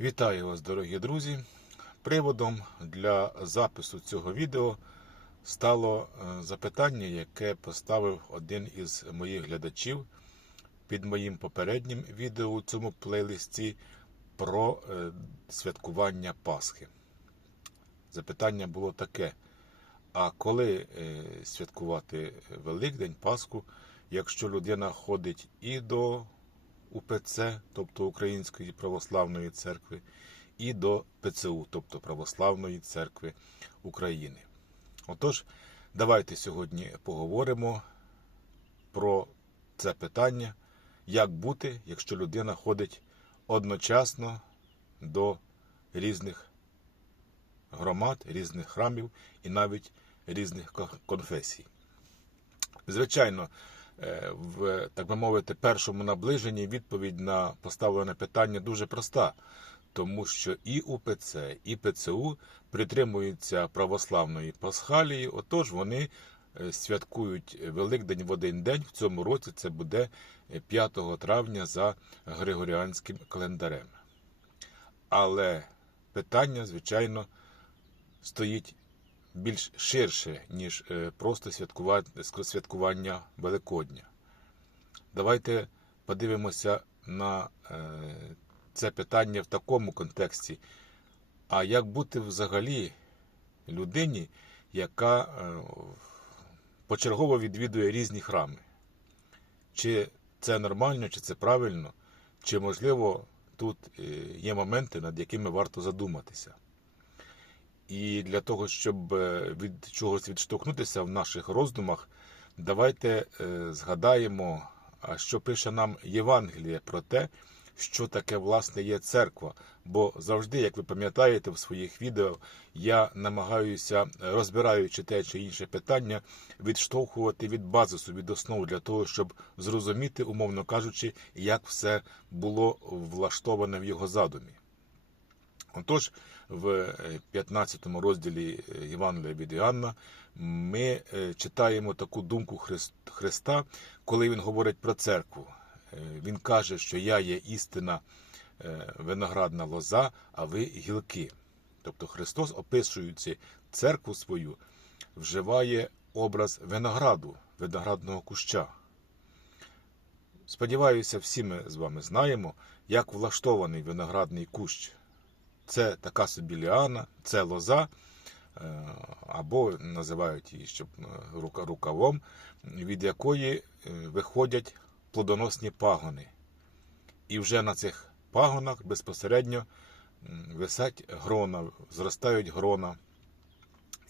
Вітаю вас, дорогі друзі! Приводом для запису цього відео стало е, запитання, яке поставив один із моїх глядачів під моїм попереднім відео у цьому плейлисті про е, святкування Пасхи. Запитання було таке: а коли е, святкувати Великдень, Пасху, якщо людина ходить і до УПЦ, тобто Української православної церкви, і до ПЦУ, тобто Православної церкви України. Отож, давайте сьогодні поговоримо про це питання, як бути, якщо людина ходить одночасно до різних громад, різних храмів і навіть різних конфесій. Звичайно, в так би мовити, першому наближенні відповідь на поставлене питання дуже проста, тому що і УПЦ, і ПЦУ притримуються православної пасхалії, отож вони е, святкують Великдень в один день. В цьому році це буде 5 травня за Григоріанським календарем. Але питання, звичайно, стоїть більш ширше, ніж е, просто святкування Великодня. Давайте подивимося на е, це питання в такому контексті. А як бути взагалі людині, яка е, почергово відвідує різні храми? Чи це нормально, чи це правильно, чи можливо тут є моменти, над якими варто задуматися? І для того, щоб е, від чогось відштовхнутися в наших роздумах, давайте е, згадаємо, що пише нам Євангеліє про те, що таке власне є церква. Бо завжди, як ви пам'ятаєте в своїх відео, я намагаюся, розбираючи те чи інше питання, відштовхувати від базису, від основ для того, щоб зрозуміти, умовно кажучи, як все було влаштоване в його задумі. Отож, в 15 розділі Євангелія від Іоанна ми е, читаємо таку думку Христа, коли Він говорить про церкву. Е, він каже, що я є істина е, виноградна лоза, а ви гілки. Тобто Христос, описуючи церкву свою, вживає образ винограду, виноградного куща. Сподіваюся, всі ми з вами знаємо, як влаштований виноградний кущ. Це така собі ліана, це лоза, е, або називають її ще е, рукавом, від якої е, виходять плодоносні пагони. І вже на цих пагонах безпосередньо висять грона, зростають грона,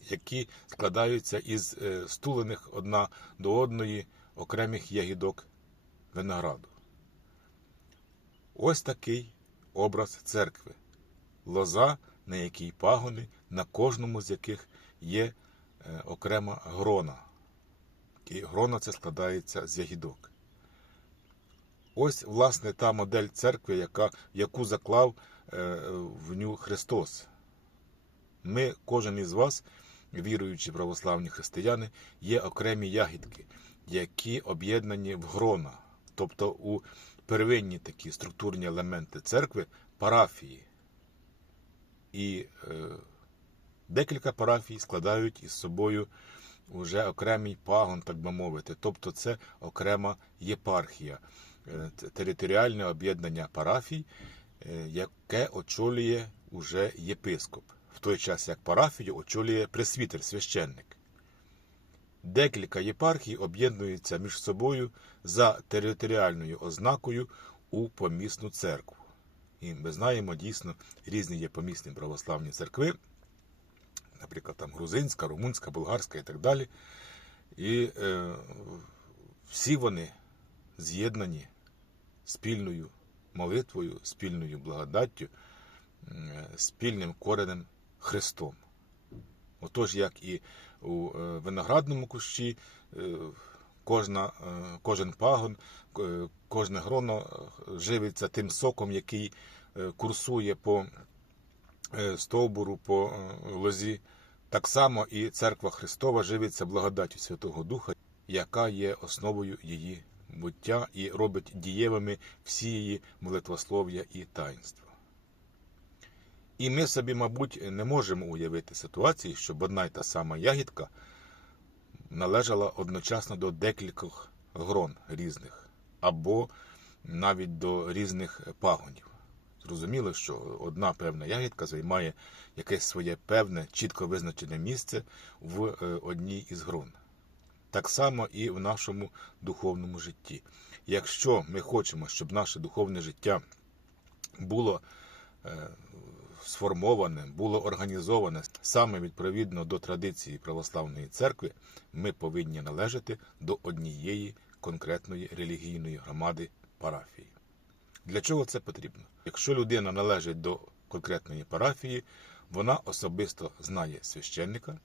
які складаються із стулених одна до одної окремих ягідок винограду. Ось такий образ церкви лоза, на якій пагони, на кожному з яких є е, окрема грона. І грона це складається з ягідок. Ось, власне, та модель церкви, яка, яку заклав е, в ню Христос. Ми, кожен із вас, віруючі православні християни, є окремі ягідки, які об'єднані в грона, тобто у первинні такі структурні елементи церкви парафії. І е, декілька парафій складають із собою вже окремий пагон, так би мовити. Тобто це окрема єпархія, е, територіальне об'єднання парафій, е, яке очолює уже єпископ, в той час як парафію очолює пресвітер, священник. Декілька єпархій об'єднуються між собою за територіальною ознакою у помісну церкву. І ми знаємо дійсно різні є помісні православні церкви, наприклад, там грузинська, румунська, болгарська і так далі. І е, всі вони з'єднані спільною молитвою, спільною благодаттю, е, спільним коренем Христом. Отож, як і у е, виноградному кущі, е, кожна, е, кожен пагон, е, кожне гроно живиться тим соком, який Е, курсує по е, стовбуру, по е, лозі. Так само і церква Христова живиться благодаттю Святого Духа, яка є основою її буття і робить дієвими всі її молитвослов'я і таїнства. І ми собі, мабуть, не можемо уявити ситуації, щоб одна й та сама ягідка належала одночасно до декількох грон різних, або навіть до різних пагонів. Зрозуміло, що одна певна ягідка займає якесь своє певне, чітко визначене місце в е, одній із грон. Так само і в нашому духовному житті. Якщо ми хочемо, щоб наше духовне життя було е, сформоване, було організоване саме відповідно до традиції православної церкви, ми повинні належати до однієї конкретної релігійної громади парафії. Для чого це потрібно? Якщо людина належить до конкретної парафії, вона особисто знає священника,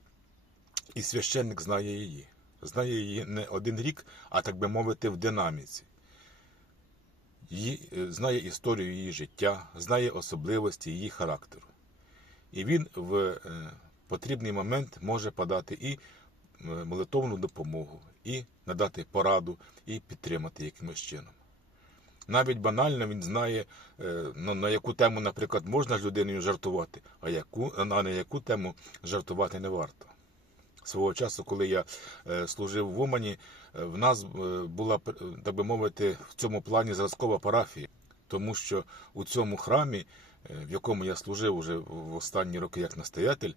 і священник знає її. Знає її не один рік, а так би мовити, в динаміці. Е, знає історію її життя, знає особливості її характеру. І він в е, потрібний момент може подати і е, молитовну допомогу, і надати пораду, і підтримати якимось чином. Навіть банально він знає, ну, на яку тему, наприклад, можна з людиною жартувати, а, яку, а на яку тему жартувати не варто. Свого часу, коли я е, служив в Умані, е, в нас е, була, так би мовити, в цьому плані зразкова парафія, тому що у цьому храмі, в якому я служив уже в останні роки як настоятель,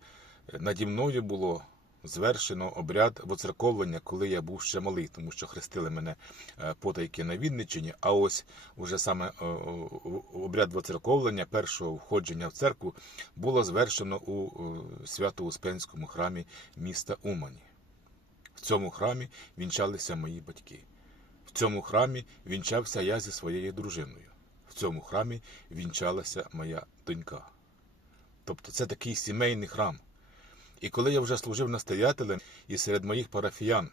наді мною було звершено обряд воцерковлення, коли я був ще малий, тому що хрестили мене е, потайки на Вінниччині. А ось уже саме е, обряд воцерковлення, першого входження в церкву, було звершено у е, Свято-Успенському храмі міста Умані. В цьому храмі вінчалися мої батьки. В цьому храмі вінчався я зі своєю дружиною. В цьому храмі вінчалася моя донька. Тобто це такий сімейний храм. І коли я вже служив настоятелем, і серед моїх парафіян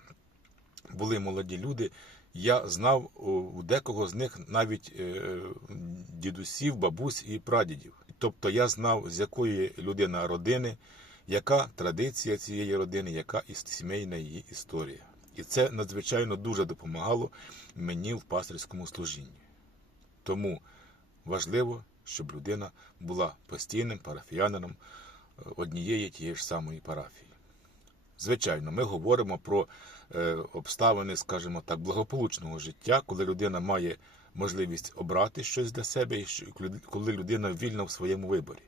були молоді люди, я знав у декого з них навіть е, дідусів, бабусь і прадідів. Тобто я знав, з якої людина родини, яка традиція цієї родини, яка сімейна її історія. І це надзвичайно дуже допомагало мені в пастирському служінні. Тому важливо, щоб людина була постійним парафіянином однієї тієї ж самої парафії. Звичайно, ми говоримо про е, обставини, скажімо так, благополучного життя, коли людина має можливість обрати щось для себе, і коли людина вільна в своєму виборі.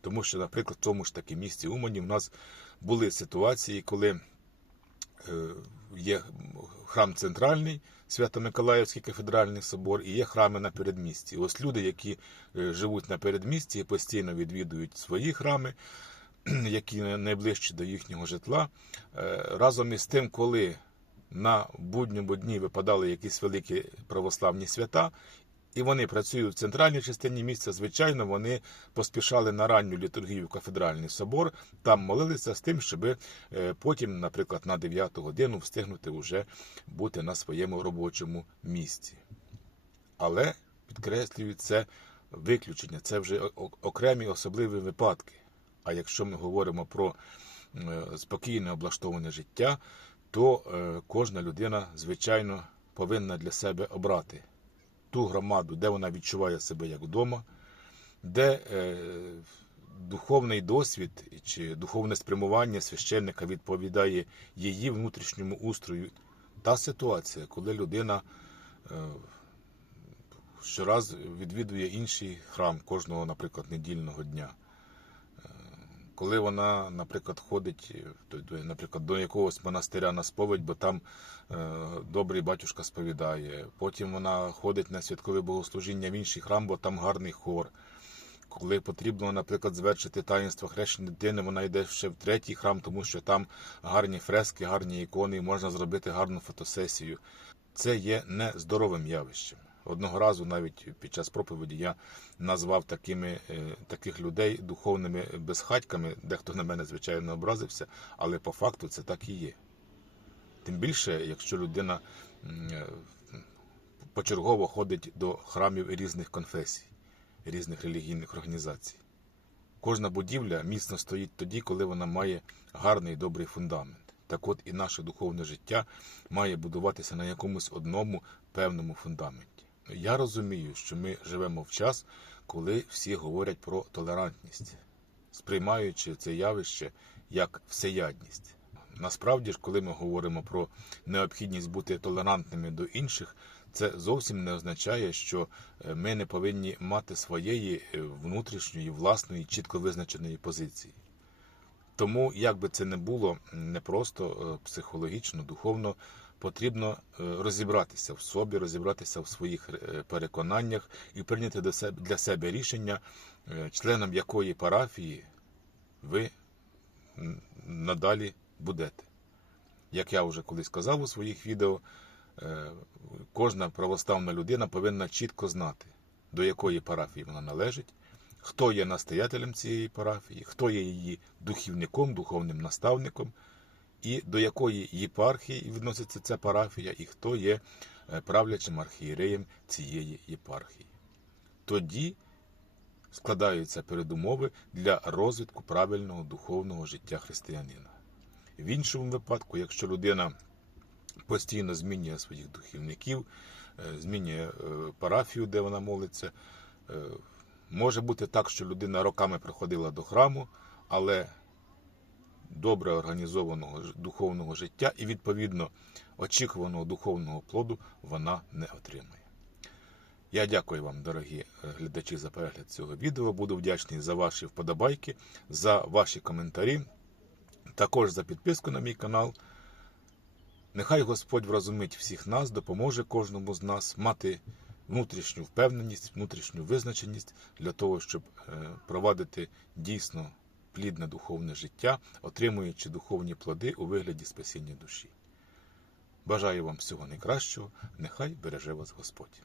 Тому що, наприклад, в тому ж таки місті Умані в нас були ситуації, коли е, є храм центральний, Свято-Миколаївський кафедральний собор, і є храми на передмісті. Ось люди, які е, живуть на передмісті і постійно відвідують свої храми, які найближчі до їхнього житла. Е, Разом із тим, коли на будньому дні випадали якісь великі православні свята, і вони працюють в центральній частині міста, звичайно, вони поспішали на ранню літургію в кафедральний собор, там молилися з тим, щоб потім, наприклад, на 9 годину встигнути вже бути на своєму робочому місці. Але підкреслюю, це виключення, це вже окремі особливі випадки. А якщо ми говоримо про е, спокійне облаштоване життя, то е, кожна людина, звичайно, повинна для себе обрати ту громаду, де вона відчуває себе як вдома, де е, духовний досвід чи духовне спрямування священника відповідає її внутрішньому устрою. Та ситуація, коли людина е, щораз відвідує інший храм кожного, наприклад, недільного дня. Коли вона, наприклад, ходить е, наприклад, до якогось монастиря на сповідь, бо там е, добрий батюшка сповідає. Потім вона ходить на святкове богослужіння в інший храм, бо там гарний хор. Коли потрібно, наприклад, звершити таїнство хрещення дитини, вона йде ще в третій храм, тому що там гарні фрески, гарні ікони, і можна зробити гарну фотосесію. Це є нездоровим явищем. Одного разу навіть під час проповіді я назвав такими, е, таких людей духовними безхатьками. Дехто на мене, звичайно, образився, але по факту це так і є. Тим більше, якщо людина е, почергово ходить до храмів різних конфесій, різних релігійних організацій. Кожна будівля міцно стоїть тоді, коли вона має гарний добрий фундамент. Так от і наше духовне життя має будуватися на якомусь одному певному фундаменті. Я розумію, що ми живемо в час, коли всі говорять про толерантність, сприймаючи це явище як всеядність. Насправді ж, коли ми говоримо про необхідність бути толерантними до інших, це зовсім не означає, що е, ми не повинні мати своєї е, внутрішньої, власної, чітко визначеної позиції. Тому, як би це не було не просто е, психологічно, духовно, потрібно е, розібратися в собі, розібратися в своїх е, переконаннях і прийняти для себе рішення, е, членом якої парафії ви надалі будете. Як я вже колись казав у своїх відео, кожна православна людина повинна чітко знати, до якої парафії вона належить, хто є настоятелем цієї парафії, хто є її духівником, духовним наставником, і до якої єпархії відноситься ця парафія, і хто є е, правлячим архієреєм цієї єпархії. Тоді складаються передумови для розвитку правильного духовного життя християнина. В іншому випадку, якщо людина постійно змінює своїх духівників, е, змінює е, парафію, де вона молиться, може бути так, що людина роками приходила до храму, але добре організованого духовного життя і, відповідно, очікуваного духовного плоду вона не отримає. Я дякую вам, дорогі е, глядачі, за перегляд цього відео. Буду вдячний за ваші вподобайки, за ваші коментарі, також за підписку на мій канал. Нехай Господь вразумить всіх нас, допоможе кожному з нас мати внутрішню впевненість, внутрішню визначеність для того, щоб е, провадити дійсно плідне духовне життя, отримуючи духовні плоди у вигляді спасіння душі. Бажаю вам всього найкращого, нехай береже вас Господь.